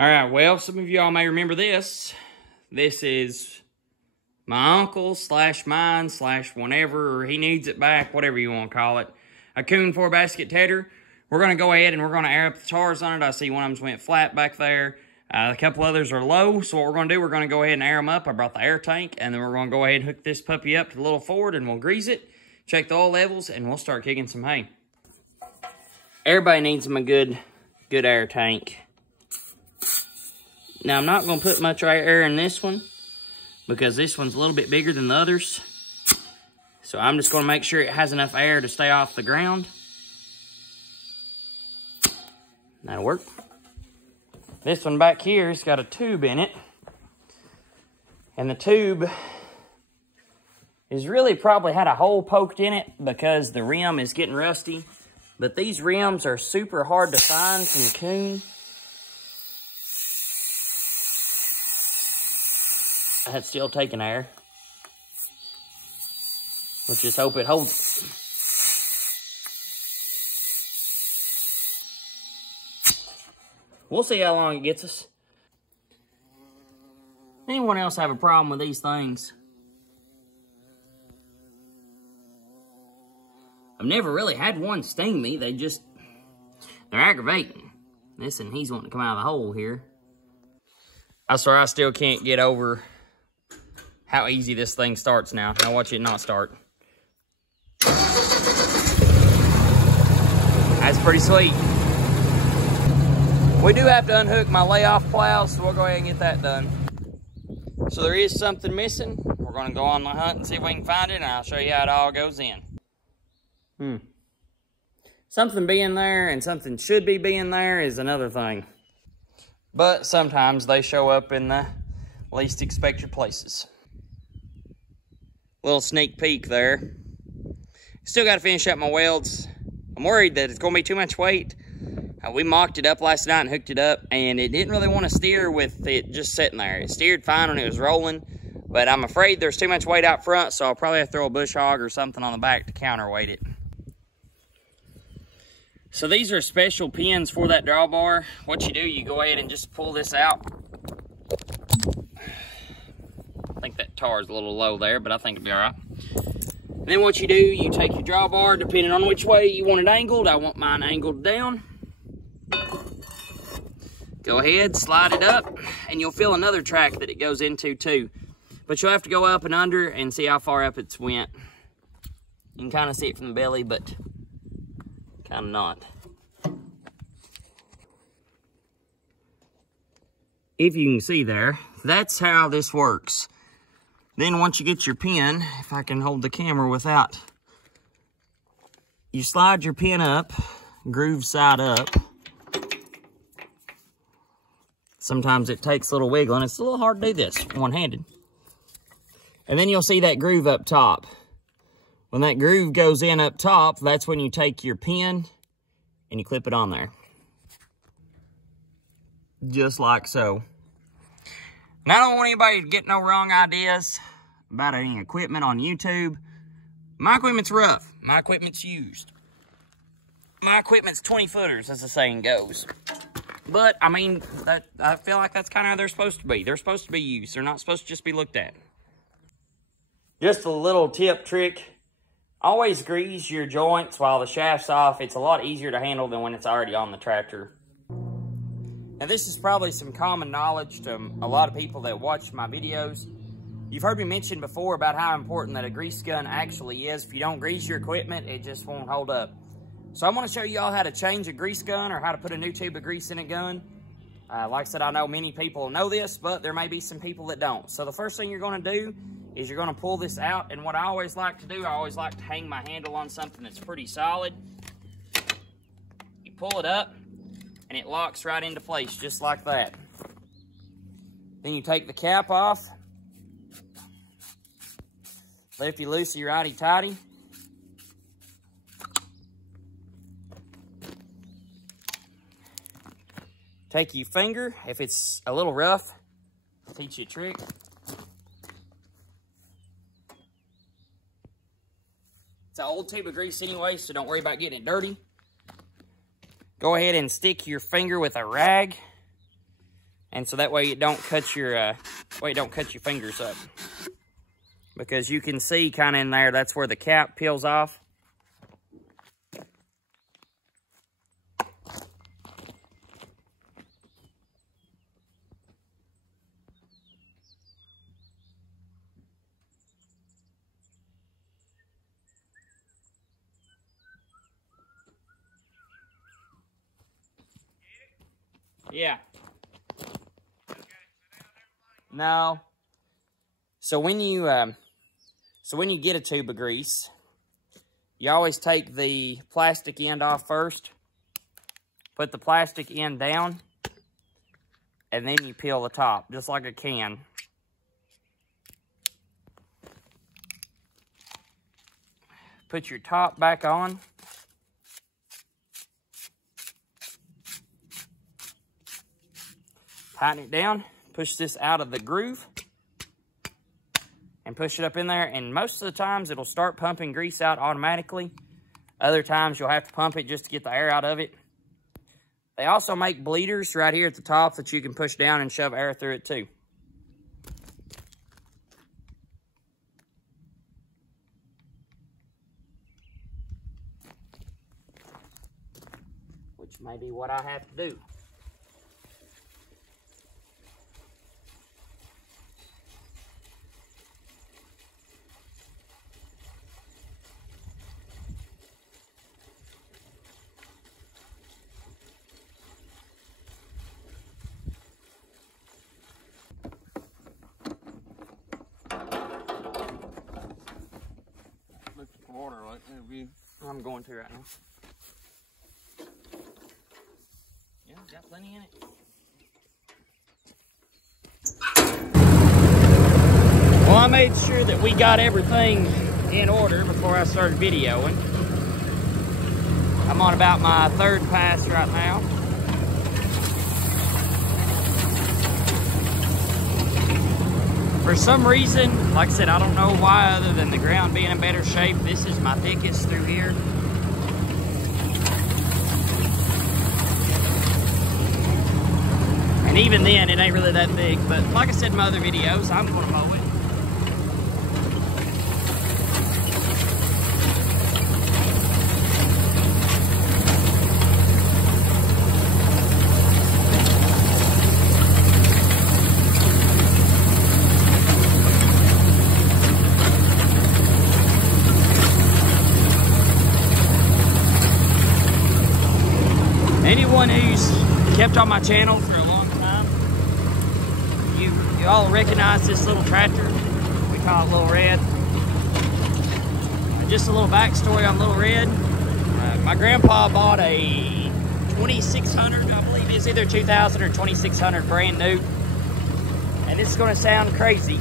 All right, well, some of y'all may remember this. This is my uncle / mine / whenever, or he needs it back, whatever you want to call it. A Coon 4-basket tedder. We're going to go ahead and we're going to air up the tars on it. I see one of them went flat back there. A couple others are low, so what we're going to do, we're going to go ahead and air them up. I brought the air tank, and then we're going to go ahead and hook this puppy up to the little Ford, and we'll grease it, check the oil levels, and we'll start kicking some hay. Everybody needs them a good air tank. Now, I'm not going to put much air in this one because this one's a little bit bigger than the others. So I'm just going to make sure it has enough air to stay off the ground. That'll work. This one back here has got a tube in it. And the tube is really probably had a hole poked in it because the rim is getting rusty. But these rims are super hard to find from Coon. That's still taking air. Let's just hope it holds. We'll see how long it gets us. Anyone else have a problem with these things? I've never really had one sting me. They're aggravating. Listen, he's wanting to come out of the hole here. I swear I still can't get over how easy this thing starts now. Now watch it not start. That's pretty sweet. We do have to unhook my layoff plow, so we'll go ahead and get that done. So there is something missing. We're going to go on the hunt and see if we can find it, and I'll show you how it all goes in. Something being there and something should be being there is another thing. But sometimes they show up in the least expected places. Little sneak peek there. Still got to finish up my welds. I'm worried that it's going to be too much weight. We mocked it up last night and hooked it up, and it didn't really want to steer with it just sitting there. It steered fine when it was rolling, but I'm afraid there's too much weight out front, so I'll probably have to throw a bush hog or something on the back to counterweight it. So these are special pins for that drawbar. What you do, you go ahead and just pull this out. I think that tar is a little low there, but I think it'll be all right. And then what you do, you take your drawbar, depending on which way you want it angled. I want mine angled down. Go ahead, slide it up, and you'll feel another track that it goes into too. But you'll have to go up and under and see how far up it's went. You can kind of see it from the belly, but kind of not. If you can see there, that's how this works. Then once you get your pin, if I can hold the camera without, you slide your pin up, groove side up. Sometimes it takes a little wiggling. It's a little hard to do this one-handed. And then you'll see that groove up top. When that groove goes in up top, that's when you take your pin and you clip it on there. Just like so. Now, I don't want anybody to get no wrong ideas about any equipment on YouTube. My equipment's rough. My equipment's used. My equipment's 20-footers, as the saying goes. But, I mean, I feel like that's kind of how they're supposed to be. They're supposed to be used. They're not supposed to just be looked at. Just a little tip trick. Always grease your joints while the shaft's off. It's a lot easier to handle than when it's already on the tractor. Now, this is probably some common knowledge to a lot of people that watch my videos. You've heard me mention before about how important that a grease gun actually is. If you don't grease your equipment, it just won't hold up. So I'm going to show you all how to change a grease gun or how to put a new tube of grease in a gun. Like I said, I know many people know this, but there may be some people that don't. So the first thing you're going to do is you're going to pull this out. And what I always like to do, I always like to hang my handle on something that's pretty solid. You pull it up, and it locks right into place just like that. Then you take the cap off. Lift you loose of your righty-tighty. Take your finger, if it's a little rough, I'll teach you a trick. It's an old tube of grease anyway, so don't worry about getting it dirty. Go ahead and stick your finger with a rag And so that way you don't cut your fingers up. Because you can see kind of in there, that's where the cap peels off. Yeah. No. So when you get a tube of grease, you always take the plastic end off first, put the plastic end down, and then you peel the top, just like a can. Put your top back on. Tighten it down, push this out of the groove, and push it up in there. And most of the times, it'll start pumping grease out automatically. Other times, you'll have to pump it just to get the air out of it. They also make bleeders right here at the top that you can push down and shove air through it too. Which may be what I have to do. Water like that. I'm going to right now. Yeah, got plenty in it. Well, I made sure that we got everything in order before I started videoing. I'm on about my third pass right now. For some reason, like I said, I don't know why other than the ground being in better shape, this is my thickest through here. And even then, it ain't really that thick. But like I said in my other videos, I'm going to mow it. Anyone who's kept on my channel for a long time, you all recognize this little tractor. We call it Little Red. Just a little backstory on Little Red. My grandpa bought a 2600, I believe it's either 2000 or 2600 brand new. And this is going to sound crazy,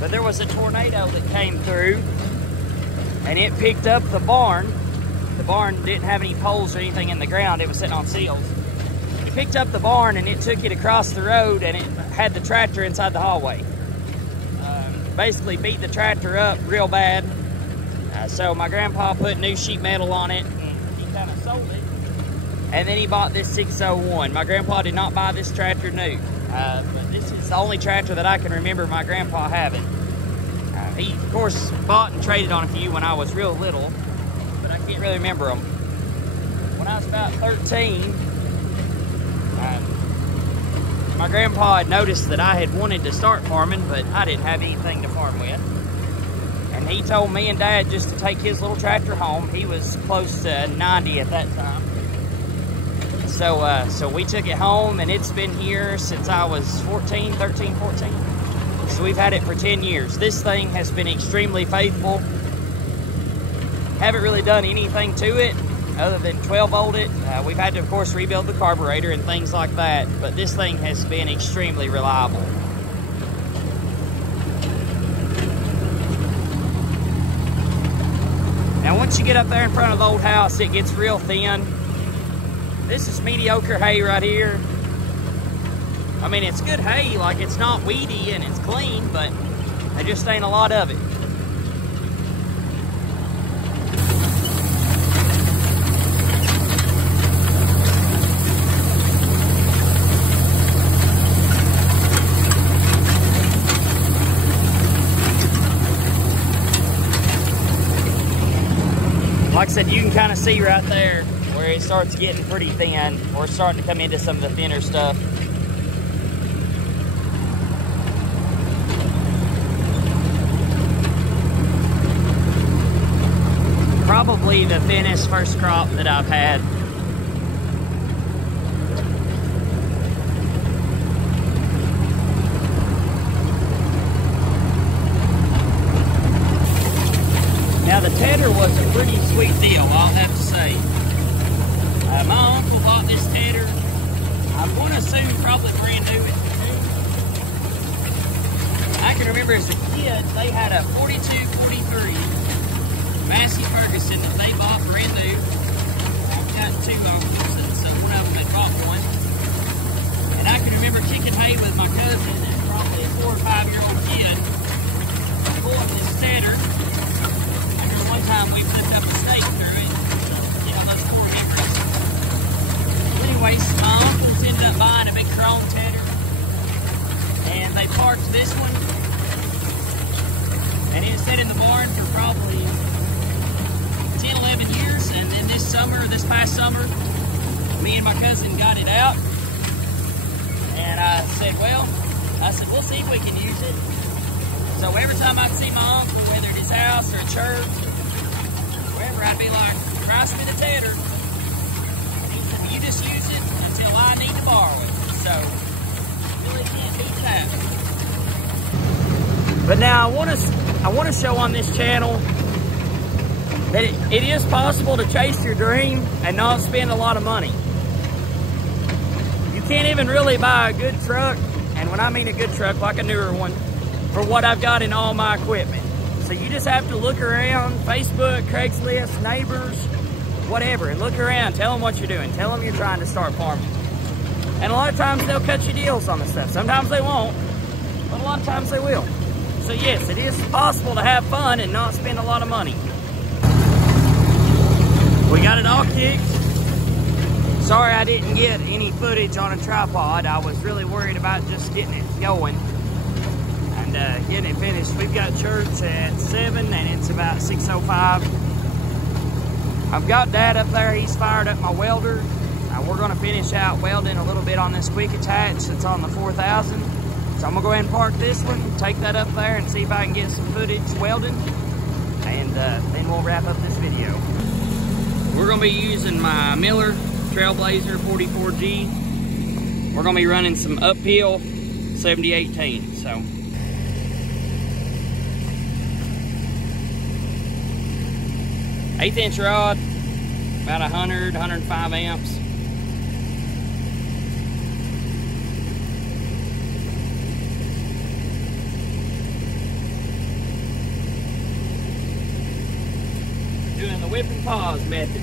but there was a tornado that came through and it picked up the barn. The barn didn't have any poles or anything in the ground. It was sitting on seals. It picked up the barn and it took it across the road and it had the tractor inside the hallway. Basically beat the tractor up real bad. So my grandpa put new sheet metal on it and he kind of sold it. And then he bought this 601. My grandpa did not buy this tractor new. But this is the only tractor that I can remember my grandpa having. He, of course, bought and traded on a few when I was real little. I can't really remember them. When I was about 13, my grandpa had noticed that I had wanted to start farming, but I didn't have anything to farm with. And he told me and Dad just to take his little tractor home. He was close to 90 at that time. So we took it home, and it's been here since I was 13, 14. So we've had it for 10 years. This thing has been extremely faithful. Haven't really done anything to it other than 12 volt it. We've had to, of course, rebuild the carburetor and things like that, but this thing has been extremely reliable. Now, once you get up there in front of the old house, it gets real thin. This is mediocre hay right here. I mean, it's good hay, like it's not weedy and it's clean, but there just ain't a lot of it. Like I said, you can kind of see right there where it starts getting pretty thin. We're starting to come into some of the thinner stuff. Probably the thinnest first crop that I've had. Now the tedder was a pretty sweet deal, I'll have to say. My uncle bought this tedder, I want to assume probably brand new. I can remember as a kid, they had a 42, 43 Massey Ferguson that they bought brand new. I've got two uncles, and so one of them had bought one. And I can remember kicking hay with my cousin, and probably a 4 or 5 year old kid, pull up this tedder. One time we flipped up a stake through it, you know, those 4 hammers. Anyways, my uncles ended up buying a big chrome tedder, and they parked this one, and it sat in the barn for probably 10, 11 years, and then this past summer, me and my cousin got it out, and I said, we'll see if we can use it. So every time I'd see my uncle, whether at his house or a church, wherever, I'd be like, price me the tedder. And he said, you just use it until I need to borrow it. So, really can't beat that. But now I want to show on this channel that it is possible to chase your dream and not spend a lot of money. You can't even really buy a good truck, and when I mean a good truck, like a newer one, for what I've got in all my equipment. So you just have to look around, Facebook, Craigslist, neighbors, whatever, and look around, tell them what you're doing, tell them you're trying to start farming. And a lot of times they'll cut you deals on the stuff. Sometimes they won't, but a lot of times they will. So yes, it is possible to have fun and not spend a lot of money. We got it all kicked. Sorry I didn't get any footage on a tripod. I was really worried about just getting it going. Getting it finished. We've got church at 7 and it's about 6:05. I've got Dad up there. He's fired up my welder. We're going to finish out welding a little bit on this quick attach. It's on the 4000. So I'm going to go ahead and park this one, take that up there and see if I can get some footage welding. And then we'll wrap up this video. We're going to be using my Miller Trailblazer 44G. We're going to be running some uphill 7018. So 1/8 inch rod, about 105 amps. Doing the whip and pause method.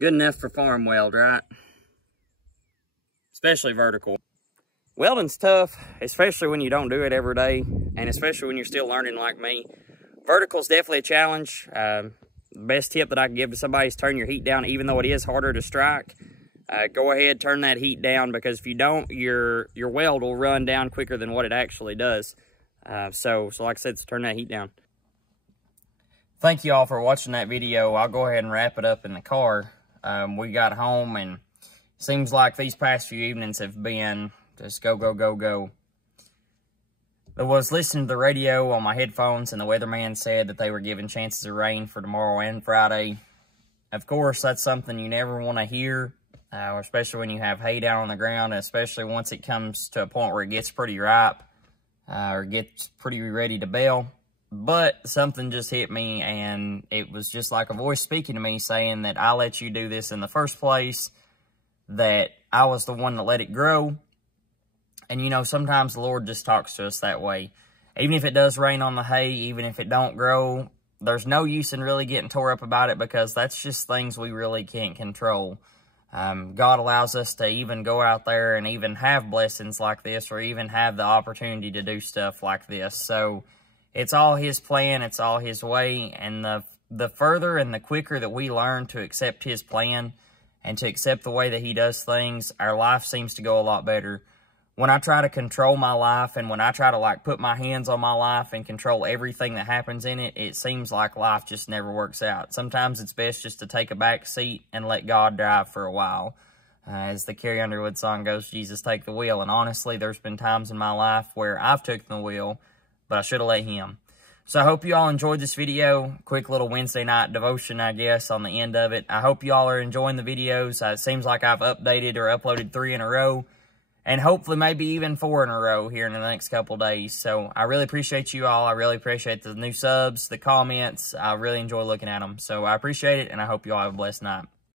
Good enough for farm weld, right? Especially vertical. Welding's tough, especially when you don't do it every day, and especially when you're still learning like me. Vertical's definitely a challenge. The best tip that I can give to somebody is turn your heat down, even though it is harder to strike. Go ahead, turn that heat down, because if you don't, your weld will run down quicker than what it actually does. So like I said, turn that heat down. Thank you all for watching that video. I'll go ahead and wrap it up in the car. We got home, and it seems like these past few evenings have been just go, go, go, go. I was listening to the radio on my headphones, and the weatherman said that they were giving chances of rain for tomorrow and Friday. Of course, that's something you never want to hear, especially when you have hay down on the ground, especially once it comes to a point where it gets pretty ripe or gets pretty ready to bale. But something just hit me, and it was just like a voice speaking to me saying that I let you do this in the first place, that I was the one that let it grow. And, you know, sometimes the Lord just talks to us that way. Even if it does rain on the hay, even if it don't grow, there's no use in really getting tore up about it, because that's just things we really can't control. God allows us to even go out there and even have blessings like this, or even have the opportunity to do stuff like this. So it's all His plan, it's all His way, and the further and the quicker that we learn to accept His plan and to accept the way that He does things, our life seems to go a lot better. When I try to control my life, and when I try to like put my hands on my life and control everything that happens in it, it seems like life just never works out. Sometimes it's best just to take a back seat and let God drive for a while. As the Carrie Underwood song goes, Jesus, take the wheel. And honestly, there's been times in my life where I've taken the wheel, but I should have let Him. So I hope you all enjoyed this video. Quick little Wednesday night devotion, I guess, on the end of it. I hope you all are enjoying the videos. It seems like I've updated or uploaded 3 in a row, and hopefully maybe even 4 in a row here in the next couple days. So I really appreciate you all. I really appreciate the new subs, the comments. I really enjoy looking at them. So I appreciate it, and I hope you all have a blessed night.